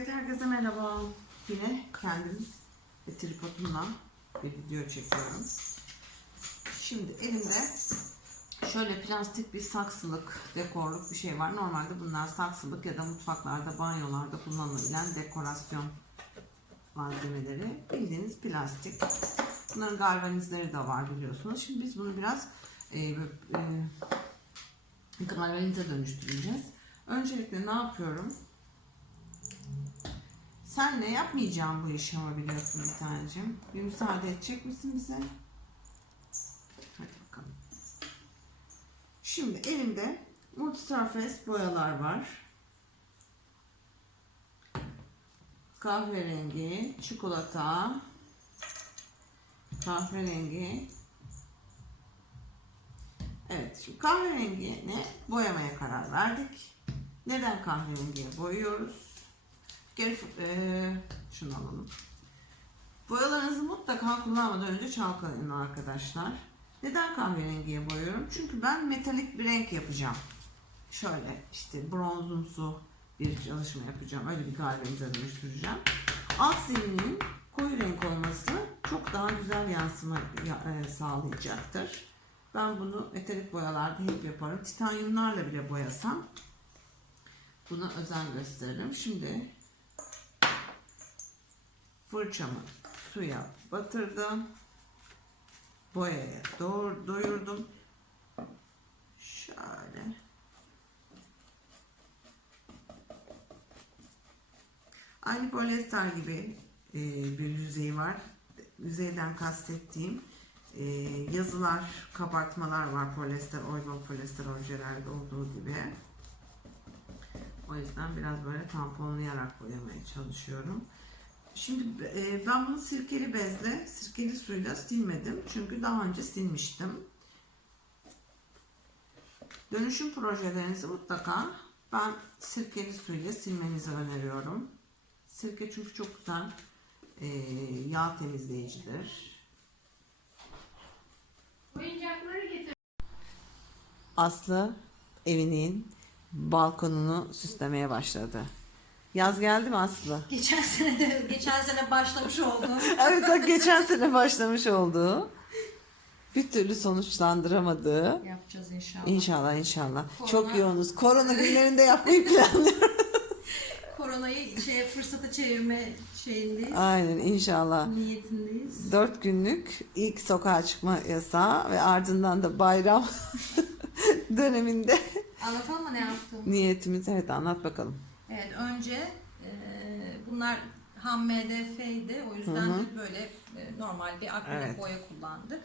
Evet herkese merhaba. Yine kendim ve tripodumla bir video çekiyorum. Şimdi elimde şöyle plastik bir saksılık, dekorluk bir şey var. Normalde bunlar saksılık ya da mutfaklarda, banyolarda kullanılabilen dekorasyon malzemeleri. Bildiğiniz plastik. Bunların galvanizleri de var biliyorsunuz. Şimdi biz bunu biraz e, e, galvanize dönüştüreceğiz. Öncelikle ne yapıyorum? Sen ne yapmayacağım bu işi ama biliyorsun bir tanecim. Bir müsaade edecek misin bize? Hadi bakalım. Şimdi elimde multisurface boyalar var. Kahverengi, çikolata, kahverengi. Evet, şimdi kahverengini boyamaya karar verdik. Neden kahverengiye boyuyoruz? Geri eee şunu alalım. Boyalarınızı mutlaka kullanmadan önce çalkalayın arkadaşlar. Neden kahverengiye boyuyorum? Çünkü ben metalik bir renk yapacağım. Şöyle işte bronzumsu bir çalışma yapacağım. Öyle bir galvanize dönüştüreceğim. Alt zeminin koyu renk olması çok daha güzel yansıma ya- sağlayacaktır. Ben bunu metalik boyalarda hep yaparım. Titanyumlarla bile boyasam buna özen gösteririm. Şimdi fırçamı suya batırdım. Boyaya doyurdum. Şöyle. Aynı polyester gibi e, bir yüzeyi var. Yüzeyden kastettiğim e, yazılar, kabartmalar var polyester, oylon polyester ojelerde olduğu gibi. O yüzden biraz böyle tamponlayarak boyamaya çalışıyorum. Şimdi e, ben bunu sirkeli bezle, sirkeli suyla silmedim. Çünkü daha önce silmiştim. Dönüşüm projelerinizi mutlaka ben sirkeli suyla silmenizi öneriyorum. Sirke çünkü çok güzel e, yağ temizleyicidir. Oyuncakları getir. Aslı evinin balkonunu süslemeye başladı. Yaz geldi mi Aslı? Geçen sene de, geçen sene başlamış oldum. evet bak geçen sene başlamış olduğu bir türlü sonuçlandıramadığı Yapacağız inşallah. İnşallah inşallah. Korona- Çok yoğunuz. Korona günlerinde yapmayı planlıyoruz. Koronayı şeye fırsata çevirme şeyindeyiz. Aynen inşallah. Niyetindeyiz. Dört günlük ilk sokağa çıkma yasağı ve ardından da bayram döneminde Anlatalım mı ne yaptım? niyetimiz evet anlat bakalım. Evet önce e, bunlar ham MDF'ydi. O yüzden de böyle e, normal bir akrilik Evet. boya kullandık.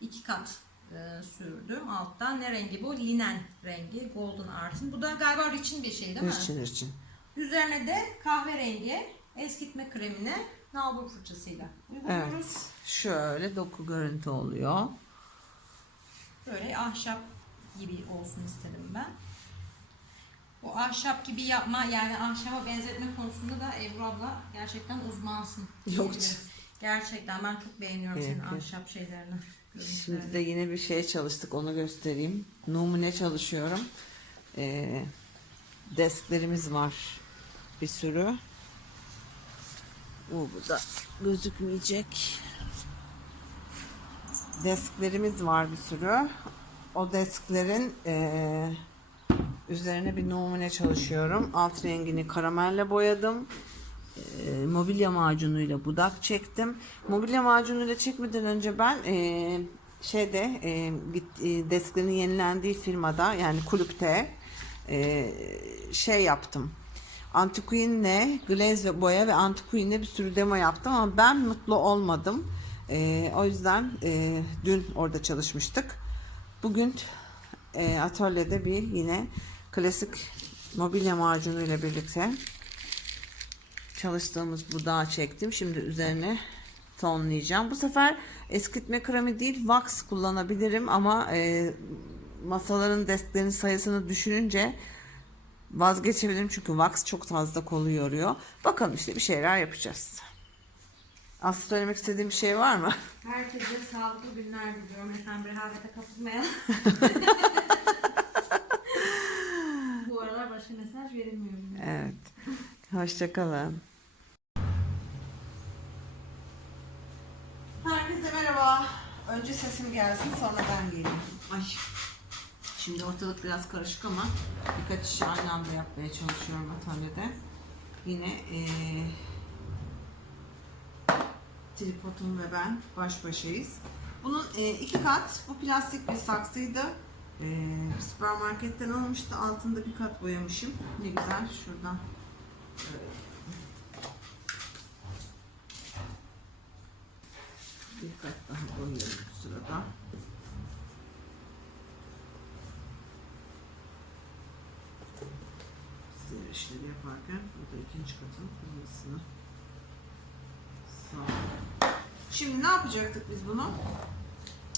İki kat e, sürdüm alttan. Ne rengi bu? Linen rengi. Golden Art'ın. Bu da galiba Rich'in bir şey değil mi? Hırçın hırçın. Üzerine de kahverengi eskitme kremini nalbur fırçasıyla uyguluyoruz. Evet. Şöyle doku görüntü oluyor. Böyle ahşap gibi olsun istedim ben. O ahşap gibi yapma yani ahşaba benzetme konusunda da Ebru abla gerçekten uzmansın. Yok. Gerçekten ben çok beğeniyorum Evet, senin evet. ahşap şeylerini. Şimdi de yine bir şey çalıştık onu göstereyim. Numune çalışıyorum. Ee, desklerimiz var bir sürü. Bu burada gözükmeyecek. Desklerimiz var bir sürü. O desklerin eee, üzerine bir numune çalışıyorum. Alt rengini karamelle boyadım. Eee, mobilya macunuyla budak çektim. Mobilya macunuyla çekmeden önce ben eee, şeyde eee, git- eee, desklerin yenilendiği firmada yani kulüpte eee, şey yaptım. Antiquin'le glaze boya ve Antiquin'le bir sürü demo yaptım ama ben mutlu olmadım. Eee, o yüzden eee, dün orada çalışmıştık. Bugün eee, atölyede bir yine klasik mobilya macunu ile birlikte çalıştığımız budağı çektim. Şimdi üzerine tonlayacağım. Bu sefer eskitme kremi değil wax kullanabilirim ama e, masaların desklerin sayısını düşününce vazgeçebilirim çünkü wax çok fazla kolu yoruyor. Bakalım işte bir şeyler yapacağız. Aslı söylemek istediğim bir şey var mı? Herkese sağlıklı günler diliyorum. Efendim rehavete kapılmayalım. Başka mesaj verilmiyor. Evet. Hoşçakalın. Herkese merhaba. Önce sesim gelsin sonra ben geleyim. Ay. Şimdi ortalık biraz karışık ama birkaç işi aynı anda yapmaya çalışıyorum atölyede. Yine eee tripodum ve ben baş başayız. Bunun e, iki kat, bu plastik bir saksıydı. E, süpermarketten almıştı. Altında bir kat boyamışım. Ne güzel şuradan. e, bir kat daha boyuyorum bu sırada. Size işleri yaparken burada ikinci katın kırmızısını Sağ. Şimdi ne yapacaktık biz bunu?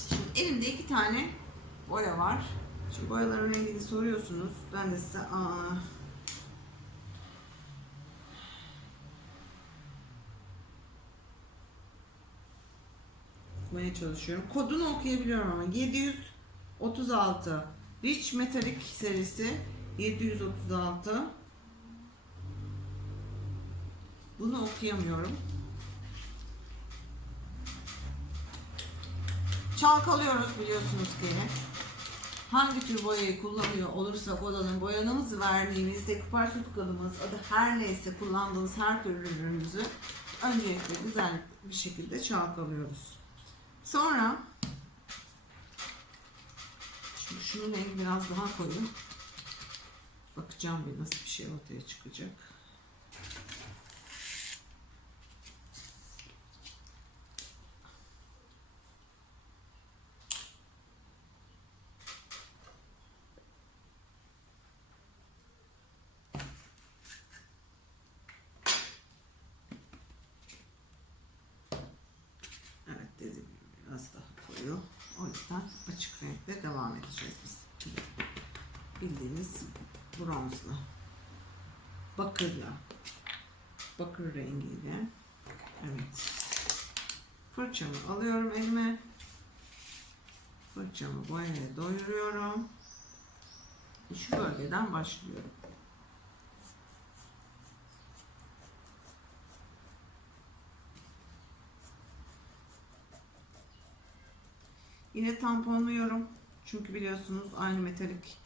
Şimdi elimde iki tane boya var. Şimdi boyaların rengini soruyorsunuz. Ben de size aa, okumaya çalışıyorum. Kodunu okuyabiliyorum ama 736 Rich Metallic serisi 736 Bunu okuyamıyorum. Çalkalıyoruz biliyorsunuz ki. Hangi tür boyayı kullanıyor olursak olalım boyanımız verdiğimiz dekupaj tutkalımız adı her neyse kullandığımız her tür ürünümüzü öncelikle güzel bir şekilde çalkalıyoruz. Sonra şimdi şunun rengi biraz daha koyu. Bakacağım bir nasıl bir şey ortaya çıkacak. Evet dediğim gibi biraz daha koyu. O yüzden açık renkle devam edeceğiz biz. Bildiğiniz bronzla. Bakırla. Bakır rengiyle. Evet. Fırçamı alıyorum elime. Fırçamı boyaya doyuruyorum. Şu bölgeden başlıyorum. Yine tamponluyorum. Çünkü biliyorsunuz aynı metalik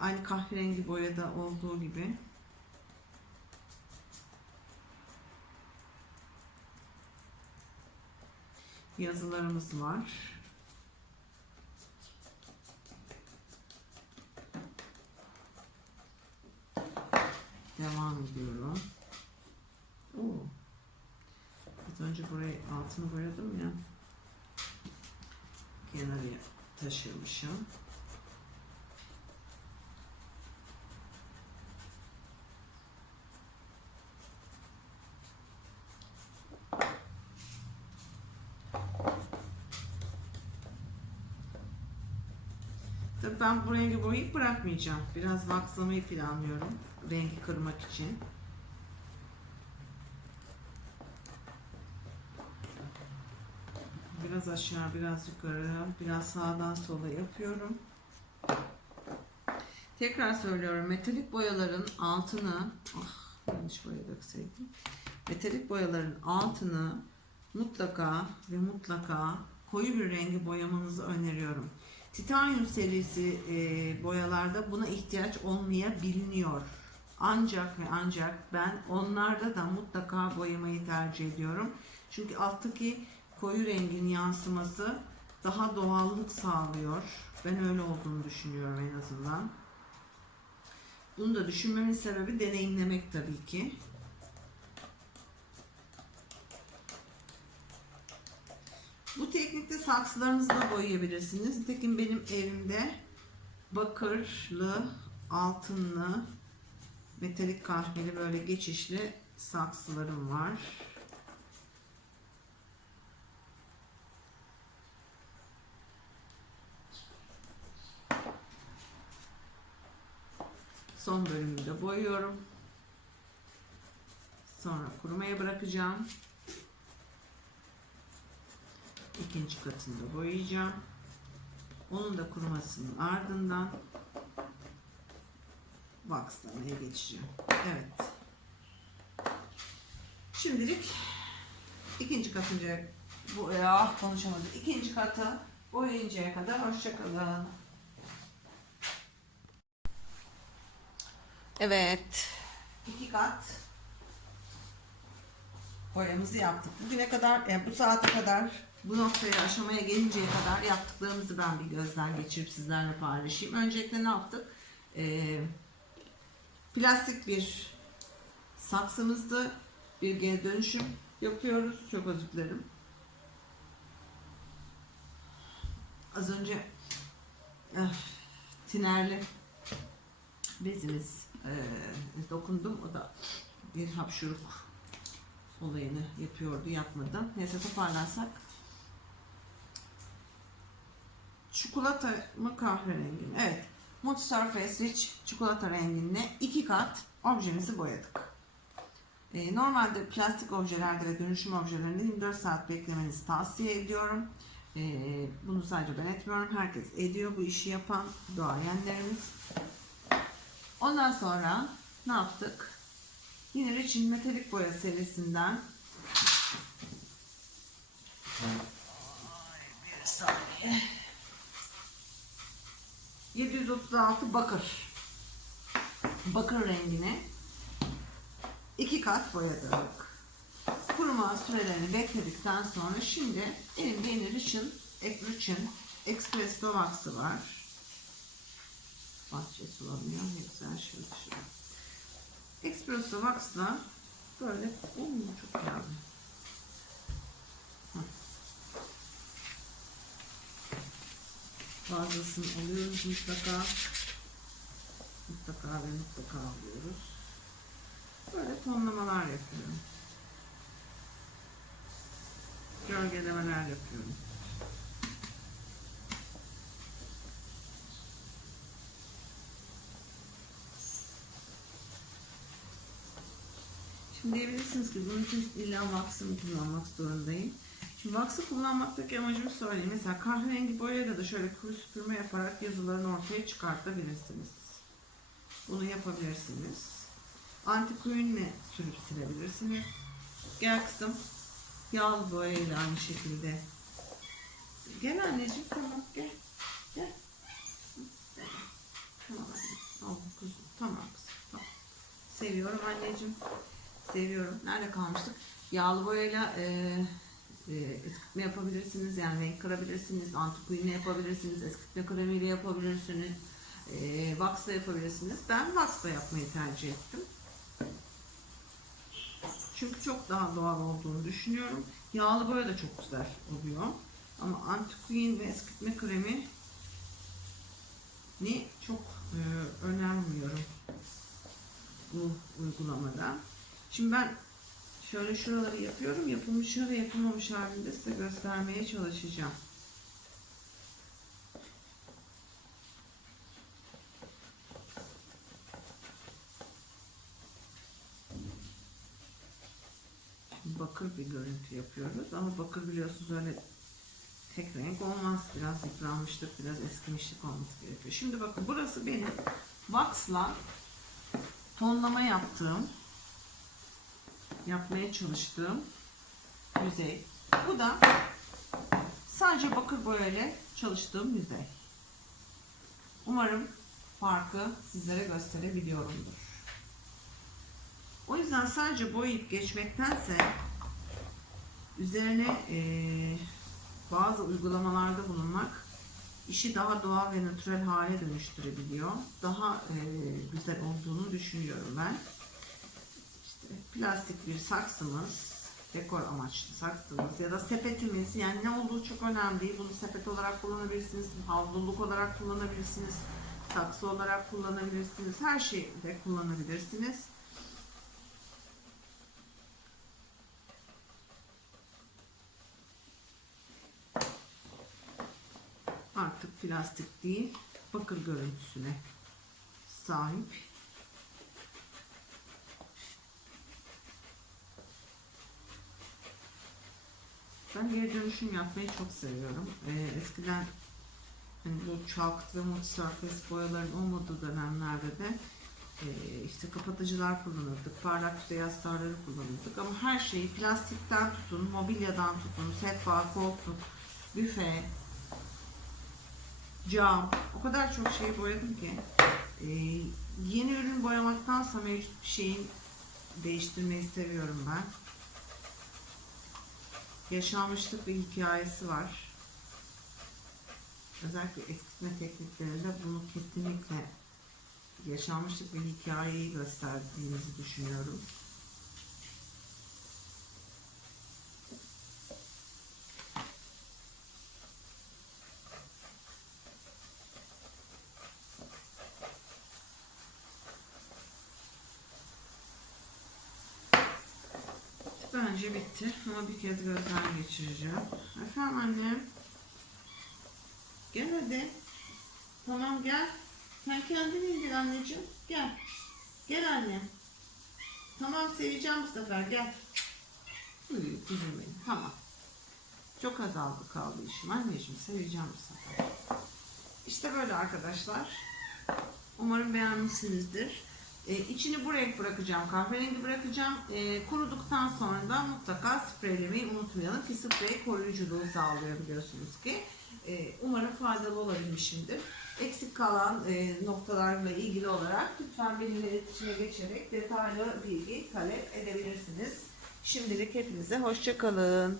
aynı kahverengi boyada olduğu gibi yazılarımız var. Devam ediyorum. Oo. Az önce burayı altını boyadım ya kenarıya taşırmışım. Tabii ben bu rengi boyayıp bırakmayacağım. Biraz vakslamayı planlıyorum. Rengi kırmak için. Biraz aşağı, biraz yukarı, biraz sağdan sola yapıyorum. Tekrar söylüyorum. Metalik boyaların altını, ah yanlış boya dökseydim. Metalik boyaların altını mutlaka ve mutlaka koyu bir rengi boyamanızı öneriyorum. Titanyum serisi e, boyalarda buna ihtiyaç olmayabiliyor. Ancak ve ancak ben onlarda da mutlaka boyamayı tercih ediyorum. Çünkü alttaki koyu rengin yansıması daha doğallık sağlıyor. Ben öyle olduğunu düşünüyorum en azından. Bunu da düşünmemin sebebi deneyimlemek tabii ki. Teknikte saksılarınızı da boyayabilirsiniz. Nitekim benim evimde bakırlı, altınlı, metalik kahveli böyle geçişli saksılarım var. Son bölümünde boyuyorum. Sonra kurumaya bırakacağım. İkinci katında boyayacağım. Onun da kurumasının ardından vakslamaya geçeceğim. Evet. Şimdilik ikinci katınca bu ya konuşamadım. İkinci katı boyayıncaya kadar hoşçakalın. Evet. iki kat boyamızı yaptık. Bugüne kadar, yani bu saate kadar bu noktaya aşamaya gelinceye kadar yaptıklarımızı ben bir gözden geçirip sizlerle paylaşayım. Öncelikle ne yaptık? Ee, plastik bir saksımızdı. Bir geri dönüşüm yapıyoruz. Çok özür dilerim. Az önce öf, tinerli bezimiz e, dokundum. O da bir hapşuruk olayını yapıyordu. Yapmadı. Neyse toparlarsak. Çikolata mı kahverengi mi? Evet. Mood Surface Rich çikolata renginde iki kat objemizi boyadık. Ee, normalde plastik objelerde ve dönüşüm objelerinde 24 saat beklemenizi tavsiye ediyorum. Ee, bunu sadece ben etmiyorum. Herkes ediyor bu işi yapan doğayenlerimiz. Ondan sonra ne yaptık? Yine Rich'in metalik boya serisinden bir saniye 736 bakır bakır rengine iki kat boyadık. Kuruma sürelerini bekledikten sonra şimdi elimde yine Rich'in Rich'in Espresso Wax'ı var. Bahçe sulanıyor. Her şey. Espresso Wax'la böyle Oo, çok. Hı. Fazlasını alıyoruz mutlaka. Mutlaka ve mutlaka alıyoruz. Böyle tonlamalar yapıyorum. Gölgelemeler yapıyorum. Şimdi diyebilirsiniz ki bunun için illa mı kullanmak zorundayım? Şimdi wax'ı kullanmaktaki amacımı söyleyeyim. Mesela kahverengi boyayla da şöyle kuru süpürme yaparak yazılarını ortaya çıkartabilirsiniz. Bunu yapabilirsiniz. Antikuyunle sürüp silebilirsiniz. Gel kızım. Yağlı boyayla aynı şekilde. Gel anneciğim tamam gel. Gel. Tamam. Al kuzum. Tamam kızım. Tamam. Seviyorum anneciğim. Seviyorum. Nerede kalmıştık? Yağlı boyayla e, e, eskitme yapabilirsiniz. Yani renk kırabilirsiniz. Antikuyunu yapabilirsiniz. Eskitme kremiyle yapabilirsiniz. E, wax'la yapabilirsiniz. Ben wax'la yapmayı tercih ettim. Çünkü çok daha doğal olduğunu düşünüyorum. Yağlı boya da çok güzel oluyor. Ama anti-queen ve eskitme kremi ni çok e, önermiyorum bu uygulamada. Şimdi ben şöyle şuraları yapıyorum. Yapılmış ve yapılmamış halinde size göstermeye çalışacağım. Şimdi bakır bir görüntü yapıyoruz ama bakır biliyorsunuz öyle tek renk olmaz. Biraz yıpranmışlık, biraz eskimişlik olması gerekiyor. Şimdi bakın burası benim wax'la tonlama yaptığım yapmaya çalıştığım yüzey. Bu da sadece bakır boyayla çalıştığım yüzey. Umarım farkı sizlere gösterebiliyorumdur. O yüzden sadece boyayıp geçmektense üzerine eee, bazı uygulamalarda bulunmak işi daha doğal ve natürel hale dönüştürebiliyor. Daha eee, güzel olduğunu düşünüyorum ben. Plastik bir saksımız, dekor amaçlı saksımız ya da sepetimiz yani ne olduğu çok önemli değil. Bunu sepet olarak kullanabilirsiniz, havluluk olarak kullanabilirsiniz, saksı olarak kullanabilirsiniz, her şeyde kullanabilirsiniz. Artık plastik değil, bakır görüntüsüne sahip. Ben geri dönüşüm yapmayı çok seviyorum. Ee, eskiden hani bu chalk ve multi surface boyaların olmadığı dönemlerde de e, işte kapatıcılar kullanırdık, parlak yüzey astarları kullanırdık ama her şeyi plastikten tutun, mobilyadan tutun, sehpa, koltuk, büfe, cam, o kadar çok şey boyadım ki e, yeni ürün boyamaktansa mevcut bir şeyin değiştirmeyi seviyorum ben. Yaşanmışlık bir hikayesi var. Özellikle eskitme tekniklerinde bunu kesinlikle yaşanmışlık bir hikayeyi gösterdiğinizi düşünüyorum. Bence bitti ama bir kez gözden geçireceğim. Efendim annem. Gel hadi. Tamam gel. Sen kendin indir anneciğim. Gel. Gel anne. Tamam seveceğim bu sefer gel. Uyu kuzum benim. Tamam. Çok azaldı kaldı işim anneciğim. Seveceğim bu sefer. İşte böyle arkadaşlar. Umarım beğenmişsinizdir. Ee, içini bu renk bırakacağım. Kahverengi bırakacağım. Ee, kuruduktan sonra da mutlaka spreylemeyi unutmayalım ki sprey koruyuculuğu sağlıyor biliyorsunuz ki. Ee, umarım faydalı olabilmişimdir. Eksik kalan e, noktalarla ilgili olarak lütfen benimle iletişime geçerek detaylı bilgi talep edebilirsiniz. Şimdilik hepinize hoşçakalın.